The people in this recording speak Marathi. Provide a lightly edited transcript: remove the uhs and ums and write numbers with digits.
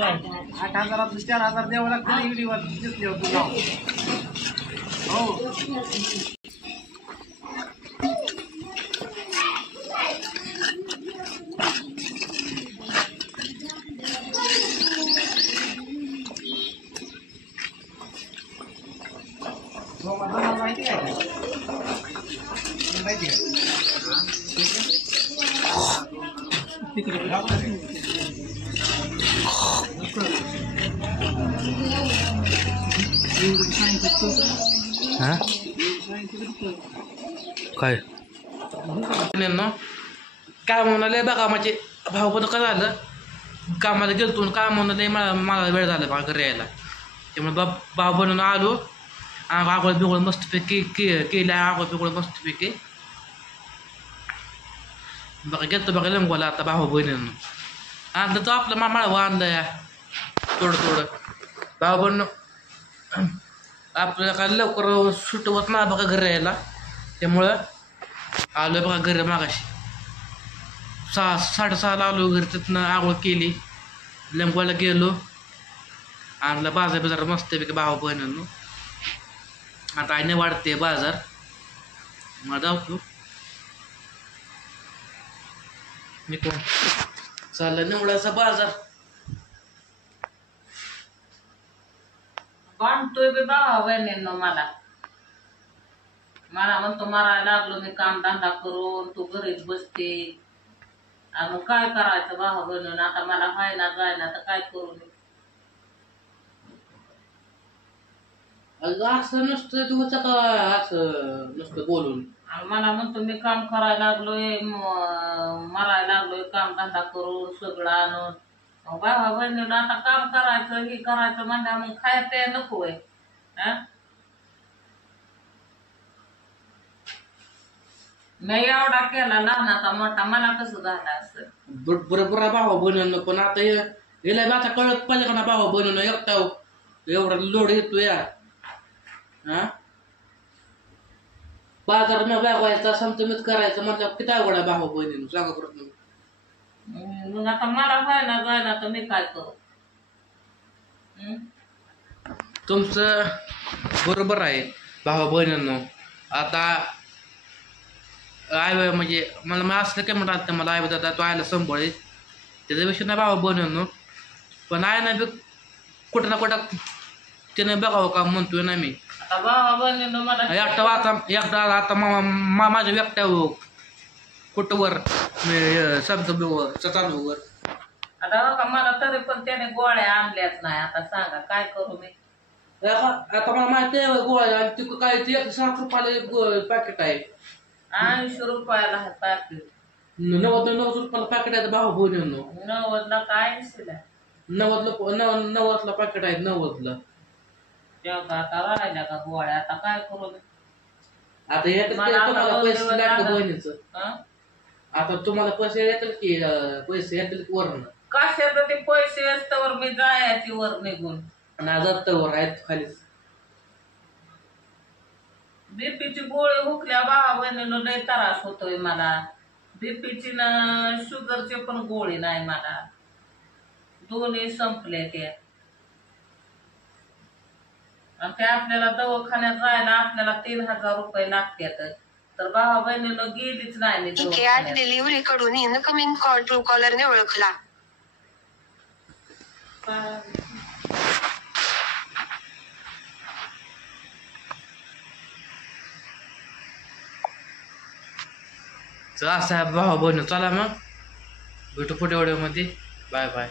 काय 8,000 4,000 द्यावं लागतं व्हिडिओ दिसले होतो नाव हो माहिती आहे काय काय म्हणाले बघा माझे भाऊ पण काय झालं कामाला गेलतो काय म्हणाले मला वेळ झाला बघा घरी यायला त्यामुळे भाऊ बनून आलो आगोळ बिगोळ मस्तपैकी केल्या आगोळ बिगोळ मस्तपैकी बघा घेतो बघा लंगवाला आता भाऊ बहिणीनं आणलं तो आपलं माळवं आणलं या थोडं भाऊ बहिण आपल्याला काय लवकर सुटवत ना बघा घरी यायला त्यामुळं आलो बघा घरी मागाशी 6:30 आलो घरी तिथनं आगोळ केली लंगवाला गेलो आणलं बाजार मस्तपैकी भाऊ बहिणीनं आता आईने वाढते बाजार मग जाऊ मी कोण चाललं निवडाचा बाजार बांधतोय बे बाबा बहिणींनो मला म्हणतो मारायला लागलो मी काम धंदा करून तू घरीच बसते आणि मग काय करायचं भावा बहिणीनं आता मला व्हायला जायला तर काय करू मी असं नसतं तुमचं का असं नसतं बोलून मला म्हणतो मी काम करायला लागलोय मरायला लागलोय काम धंदा करून सगळं आणून भावा बहिणीनं आता काम करायचं हे करायचं म्हणजे मग खायचं नको आहे मी एवढा केला लहानाचा मोठा मला कसं झाला असं बरोबर भावा बनवणं पण आता गेल्या आता कळत पाहिजे का ना भावा बनवणं एकटा एवढा लोड येतो या बाजार न बागवायचा समतमीच करायचं म्हटलं किती अवघड आहे भावा बहिणीनं सांगा परत मग आता मला व्हायला जायला तर मी काय करू तुमचं बरोबर आहे भावा बहिणींनो आता आई म्हणजे मला असलं काय म्हणतात मला आई दादा तो आयला संभळे त्याच्यापेक्षा नाही भावा बहिणींनो पण आहे ना बी कुठं ना कुठं त्याने बघावं का म्हणतोय ना मी एकटा आता माझ्या व्यक्त्या कुठवर चालू वर आता बघा मला तरी पण त्याने गोळ्या आणल्याच नाही आता सांगा काय करू मी आता मला माहिती आहे गोळ्या ती काय ती 7 रुपयाला पॅकेट आहे 80 रुपयाला आहे पॅकेट 90 रुपयाला पॅकेट आहे भाऊ बहिणींनो 90ला काय 90ला पॅकेट आहे 90ला तेव्हा आता राहिल्या का गोळ्या आता काय करू मी आता पैसे लागतं बहिणीचं आता तुम्हाला पैसे येतील की पैसे येतील की वरण कशाचं ते पैसे असतावर मी जायची वर निघून जातावर आहेत खालीच बीपीची गोळी हुकल्या भावा बहिणीनं लय त्रास होतोय मला बीपीची ना शुगरची पण गोळी नाही मला दोन्ही संपले ते आणि ते आपल्याला दवाखान्यात जायला आपल्याला 3,000 रुपये लागतात तर भावा बहिणीनं गेलीच नाही मी दवाखान्यात डिलिव्हरी कडून इनकमिंग कॉल ट्रू कॉलरने ओळखला असं आहे भावा बहिणी चला मग भेटू पुढे व्हिडिओ मध्ये बाय बाय